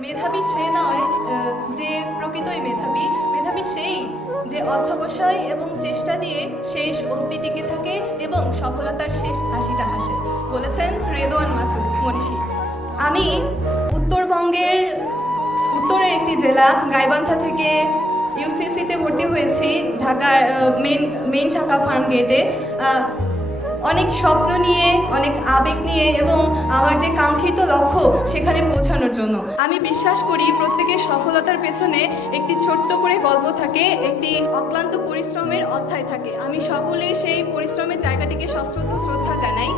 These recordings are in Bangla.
মেধাবী সে নয় যে প্রকৃতই মেধাবী, মেধাবী সেই যে অধ্যবসায় এবং চেষ্টা দিয়ে শেষ অবধি টিকে থাকে এবং সফলতার শেষ হাসিটা হাসে, বলেছেন রেদওয়ান মাসুদ মনীষী। আমি উত্তরবঙ্গের উত্তরের একটি জেলা গাইবান্ধা থেকে ইউসিসিতে ভর্তি হয়েছি, ঢাকার মেইন শাখা ফার্ম গেটে। অনেক স্বপ্ন নিয়ে, অনেক আবেগ নিয়ে এবং আমার যে কাঙ্ক্ষিত লক্ষ্য সেখানে পৌঁছানোর জন্য। আমি বিশ্বাস করি প্রত্যেকের সফলতার পেছনে একটি ছোট্ট করে গল্প থাকে, একটি অক্লান্ত পরিশ্রমের অধ্যায় থাকে। আমি সকলের সেই পরিশ্রমের জায়গাটিকে সশ্রদ্ধ শ্রদ্ধা জানাই।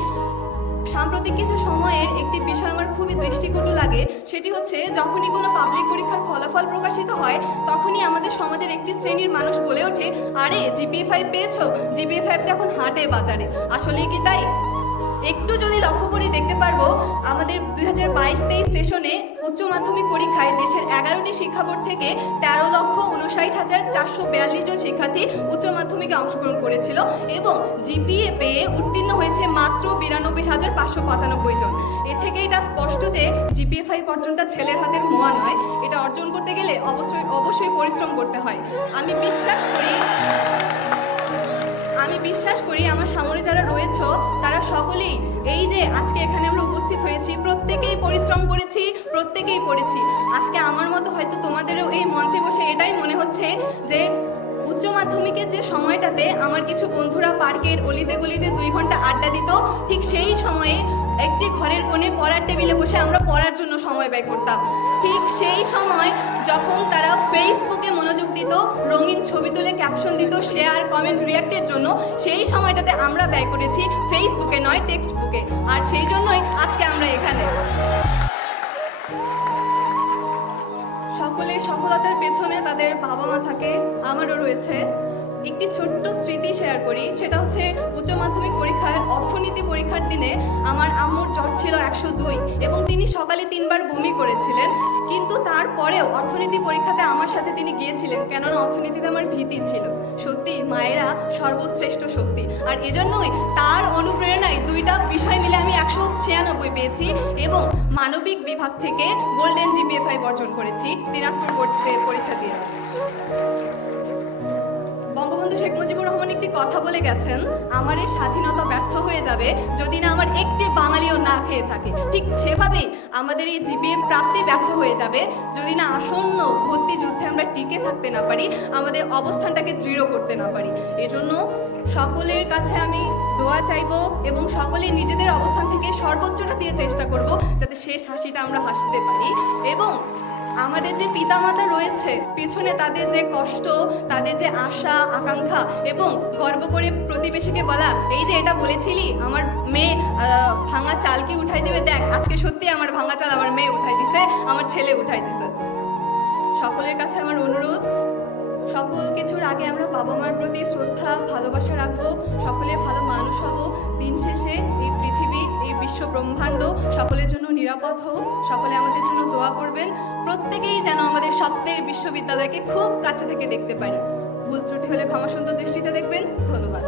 সাম্প্রতিক কিছু সময়ের একটি বিষয় আমার খুবই দৃষ্টিকটু লাগে, সেটি হচ্ছে যখনই কোনো পাবলিক পরীক্ষার ফলাফল প্রকাশিত হয় তখনই আমাদের সমাজের একটি শ্রেণীর মানুষ বলে ওঠে, আরে জিপিএ 5 পেয়েছো, জিপিএ 5 তো এখন হাটে বাজারে। আসলেই কি তাই? একটু যদি লক্ষ্য করে দেখতে পারবো, আমাদের 2022-23 সেশনে উচ্চ মাধ্যমিক পরীক্ষায় দেশের 11টি শিক্ষা বোর্ড থেকে 13,59,442 জন শিক্ষার্থী উচ্চ মাধ্যমিকে অংশগ্রহণ করেছিল এবং জিপিএ পেয়ে উত্তীর্ণ হয়েছে মাত্র 92,595 জন। এ থেকে এটা স্পষ্ট যে জিপিএ 5 অর্জনটা ছেলের হাতের মোয়া নয়, এটা অর্জন করতে গেলে অবশ্যই পরিশ্রম করতে হয়। আমি বিশ্বাস করি আমার সামনে যারা রয়েছে তারা সকলেই, এই যে আজকে এখানে আমরা উপস্থিত হয়েছি, প্রত্যেকেই পরিশ্রম করেছি, প্রত্যেকেই পড়েছি। আজকে আমার মতো হয়তো তোমাদেরও এই মঞ্চে বসে এটাই মনে হচ্ছে যে উচ্চ মাধ্যমিকের যে সময়টাতে আমার কিছু বন্ধুরা পার্কের অলিতে গলিতে 2 ঘন্টা আড্ডা দিত, ঠিক সেই সময়ে একটি ঘরের কোণে পড়ার টেবিলে বসে আমরা পড়ার জন্য সময় ব্যয় করতাম। ঠিক সেই সময় যখন তারা ফেসবুকে মনোযোগ দিত, রঙিন ছবি তুলে ক্যাপশন দিত, শেয়ার কমেন্ট রিয়াক্টের জন্য, সেই সময়টাতে আমরা ব্যয় করেছি ফেসবুকে নয় টেক্সট বুকে। আর সেই জন্যই আজকে আমরা এখানে। সকলের সফলতার পেছনে তাদের বাবা মা থাকে, আমারও রয়েছে। একটি ছোট্ট স্মৃতি শেয়ার করি, সেটা হচ্ছে উচ্চ মাধ্যমিক পরীক্ষায় অর্থনীতি পরীক্ষার দিনে আমার আম্মুর জ্বর ছিল 102 এবং তিনি সকালে 3 বার বমি করেছিলেন, কিন্তু তারপরেও অর্থনীতি পরীক্ষাতে আমার সাথে তিনি গিয়েছিলেন, কেননা অর্থনীতিতে আমার ভীতি ছিল। সত্যি মায়েরা সর্বশ্রেষ্ঠ শক্তি, আর এজন্যই তার অনুপ্রেরণায় 2টা বিষয় মিলে আমি 196 পেয়েছি এবং মানবিক বিভাগ থেকে গোল্ডেন জিপিএ 5 অর্জন করেছি দিনাজপুর পরীক্ষা দিয়ে। বঙ্গবন্ধু শেখ মুজিবুর রহমান একটি কথা বলে গেছেন, আমার এই স্বাধীনতা ব্যর্থ হয়ে যাবে যদি না আমার একটি বাঙালিও না খেয়ে থাকে। ঠিক সেভাবেই আমাদের এই জিপিএ প্রাপ্তি ব্যর্থ হয়ে যাবে যদি না আসন্ন ভর্তি যুদ্ধে আমরা টিকে থাকতে না পারি, আমাদের অবস্থানটাকে দৃঢ় করতে না পারি। এজন্য সকলের কাছে আমি দোয়া চাইব এবং সকলে নিজেদের অবস্থান থেকে সর্বোচ্চটা দিয়ে চেষ্টা করব যাতে শেষ হাসিটা আমরা হাসতে পারি। এবং আমাদের যে পিতামাতা রয়েছে পিছনে, তাদের যে কষ্ট, তাদের যে আশা আকাঙ্ক্ষা এবং গর্ব করে প্রতিবেশীকে বলা, এই যে এটা বলেছিলি আমার মেয়ে ভাঙা চাল কি উঠাই দেবে, দেখ আজকে সত্যি আমার ভাঙা চাল আমার মেয়ে উঠাই দিছে, আমার ছেলে উঠাই দিছে। সকলের কাছে আমার অনুরোধ, সকল কিছুর আগে আমরা বাবা মার প্রতি শ্রদ্ধা ভালোবাসা রাখবো, সকলে ভালো মানুষ হব। দিন শেষে এই পৃথিবী, এই বিশ্ব ব্রহ্মাণ্ড সকলের জন্য নিরাপদ হোক, সকলে আমাদের জন্য দোয়া করবেন। প্রত্যেকেই যেন আমাদের স্বপ্নের বিশ্ববিদ্যালয়কে খুব কাছে থেকে দেখতে পারি। ভুল ত্রুটি হলে ক্ষমাসুন্দর দৃষ্টিতে দেখবেন। ধন্যবাদ।